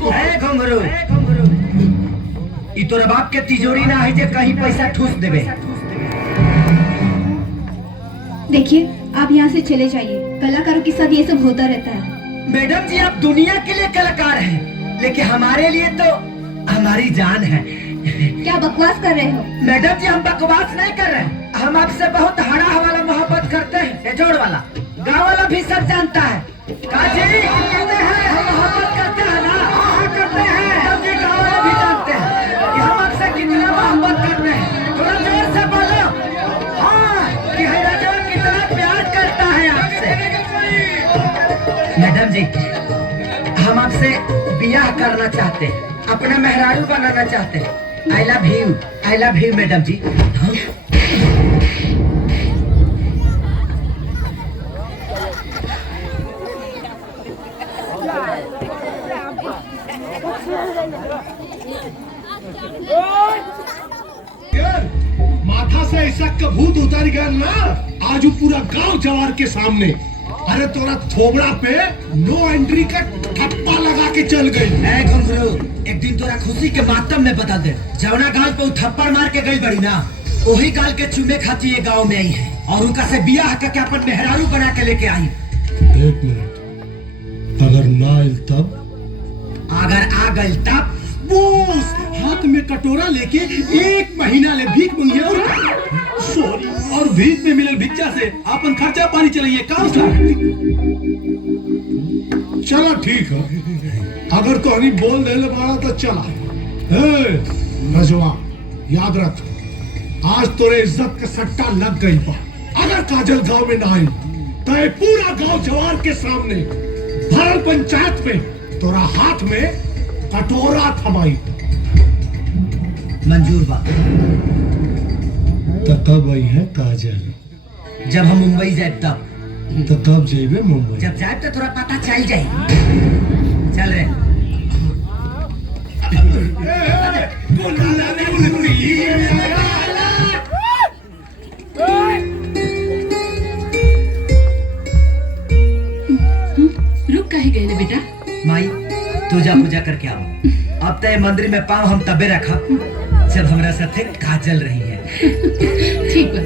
घुंघरू ई तोरा बाप के तिजोरी ना है जे कहीं पैसा ठूस देवे। देखिए आप यहाँ से चले जाइए, कलाकारों के साथ ये सब होता रहता है। मैडम जी आप दुनिया के लिए कलाकार हैं, लेकिन हमारे लिए तो हमारी जान है। क्या बकवास कर रहे हो? मैडम जी हम बकवास नहीं कर रहे हैं, हम आपसे बहुत हरा हवाला मोहब्बत करते हैं। बेजोड़ वाला गाँव वाला भी सब जानता है। काजी कहते हैं हम मोहब्बत करते हैं ना, करते हैं। मैडम जी गाँव वाले भी जानते हैं कि हम आपसे कितना मोहब्बत करते हैं। थोड़ा जोर से बोलो हाँ कि हैराजा कितना प्यार करता है आपसे। मैडम जी हम आपसे बियाह करना चाहते हैं, अपना मेहरारू बनाना चाहते हैं। आई लव यू मैडम जी। माथा से ऐसा कबूत उतर गया ना, आज वो पूरा गांव जवार के सामने। अरे तोरा थोबड़ा पे नो एंट्री का ठप्पा लगा के चल गई। ए घुंघरू एक दिन तोरा खुशी के मातम में बता दे, जवना गाल पे थप्पड़ मार के गई बड़ी ना, वही गाल के चूमे खाती ये गांव में आई है और उनका से बियाह करके अपन मेहरारू बना के लेके आई। एक मिनट, अगर ना आइल तब? अगर आ गई तब बॉस हाथ में कटोरा लेके 1 महीना ले भीख मंगिया और सॉरी और भीख में मिलल भिक्षा से अपन खर्चा पानी चलाइए काम सा। चला ठीक है, अगर कहानी बोल देले बाड़ा तो चला। रजवा याद रख, आज तोरे इज्जत के सट्टा लग गई बा। अगर काजल गांव में ना आई तो ये पूरा गांव जवार के सामने भरल पंचायत में तोरा हाथ में कटोरा थमाई। मंजूर बा। तो कब आई है काजल? जब हम मुंबई जाए तब। तो कब जेबे मुंबई? जब जाए तो थोड़ा पता चल जाए। चल रे रुक कहे गए बेटा? माई तू जा पूजा करके आओ। अब तय मंदिर में पाँव हम तबे रखा जब हमरा साथे काजल रही है। ठीक बा।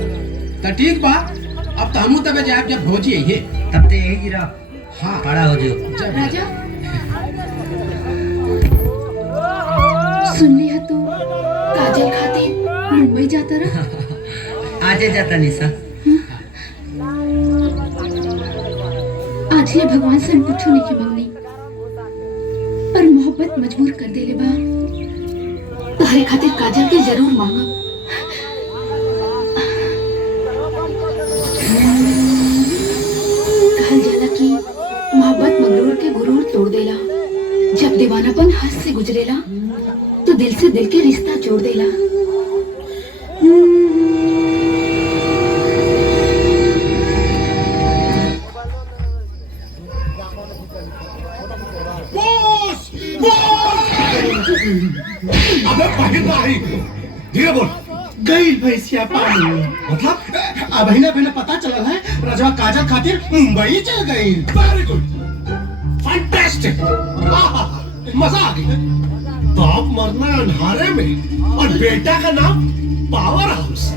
तो ठीक बा, अब तो हमू तबे जाए जब भोजी है। तब ते यही गिरा। हाँ खड़ा हो जाओ। राजा सुन लिया तू काजल खाते मुंबई जाता रहा। आजे जाता निशा। आज ये भगवान से हम कुछ नहीं की मांगनी, पर मोहब्बत मजबूर कर देले बा। तुम्हारे खातिर काजल के जरूर मांगा। कहल जाला कि मोहब्बत मगरूर के गुरूर तोड़ देला। जब दीवानापन हद से गुजरेला तो दिल से दिल के रिश्ता जोड़ देला। अबे बाहर ना आई, धीरे बोल। गई भैंसिया पानी मतलब अब ही ना पता चला है रजवा काजल खातिर मुंबई चल गई। वेरी गुड, फैंटास्टिक, मजा आ गई। बाप मरना अंधारे में और बेटा का नाम पावर हाउस।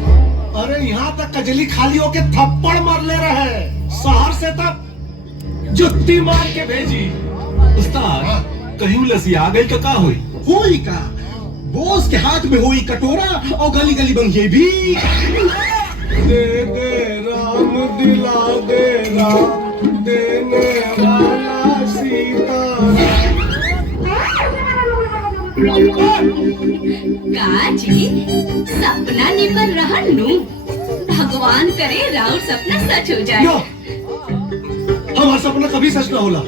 अरे यहाँ तक कजली खाली होके थप्पड़ मार ले रहे, शहर से तब जुत्ती मार के भेजी। उस्ताद कहीं लसी आ गई तो का हुई? हुई का बोस के हाथ में हुई कटोरा और गली गली बंगे भी। दे दे राम दिला दे राम, देने वाला सीता। काजी सपना निपर रहनु, भगवान करे राउर सपना सच हो जाए। हमारा सपना कभी सच ना होला।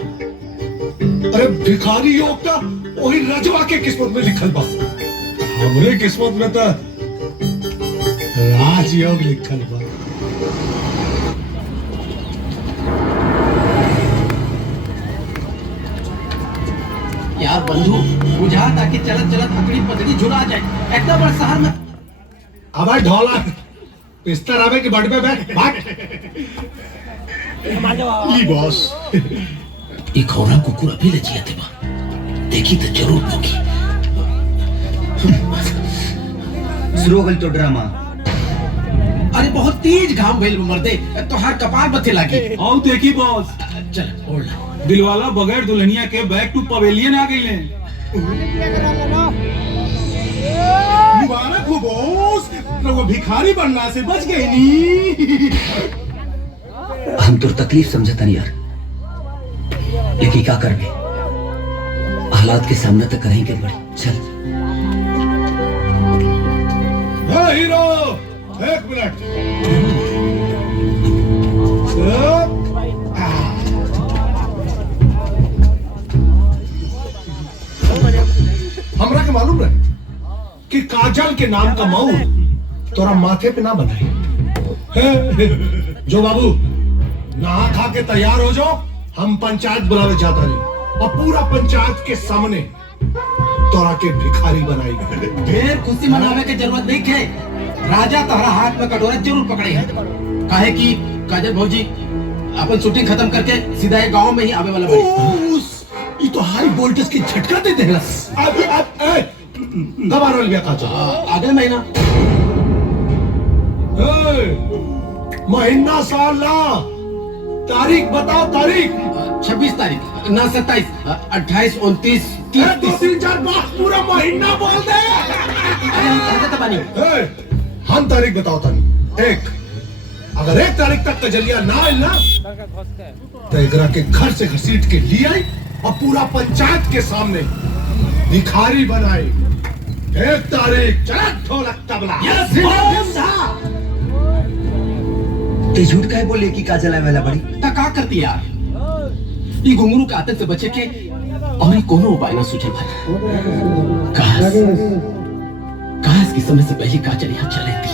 अरे भिखारी योग का वही रजवा के किस्मत में लिखल बा, हमरे किस्मत में तो राजयोग लिखल बा। यार बंधु बुझा ताकि चलत चलत हकड़ी पतड़ी झुरा जाए एकदम बड़ा शहर में। अब ढोला बिस्तर आवे के बड़ पे बैठ भाग। ई बॉस ई खौरा कुकुर अभी ले जिया बा, देखी तो जरूर होगी। शुरू हो गई तो ड्रामा। अरे बहुत तेज घाम भइल मर्दे, तो हर कपार बथे लागी। आओ देखी बॉस, चल ओढ़ ला। दिलवाला बगैर दुल्हनिया के बैक टू पवेलियन आ गई है। मुबारक हो बॉस, वो भिखारी बनना से बच गए नी। हम तो तकलीफ समझता नहीं यार, लेकिन क्या कर बे, हालात के सामने तक करेंगे बड़ी। चल हीरो, एक मिनट। हमरा के मालूम है कि काजल के नाम का मऊ तोरा माथे पे ना बनाई। जो बाबू, नहा खा के तैयार हो जाओ, हम पंचायत बुलावे जाता नहीं और पूरा पंचायत के सामने तोरा के भिखारी बनाई। ढेर खुशी मनावे के जरूरत नहीं है। राजा तोहरा हाथ में कटोरा जरूर पकड़े है। काहे कि काजल भौजी अपन शूटिंग खत्म करके सीधा एक गांव में ही आवे वाला बड़ी। ये तो हाई वोल्टेज की झटका दे देलस। कब आ रहा है काजल? अगले महीना। महीना साल ना, तारीख बताओ तारीख। 26 तारीख ना 27, 28, 29, 30, 2, 3, 4, 5 पूरा महीना बोल दे। हम तारीख बताओ तानी। अगर 1 तारीख तक कजलिया ना आयल ना, तो एकरा के घर से घसीट के लिए आई और पूरा पंचायत के सामने भिखारी बनाए। 1 तारीख चला ढोलक तबला। ते झूठ काहे बोले कि काजल आवे वाला बड़ी? ता का करती यार, ये घुंगरू के आदत से बचे के और ये कोनो उपाय ना सूझे भाई। काश की समय से पहले काजल यहाँ चले थी।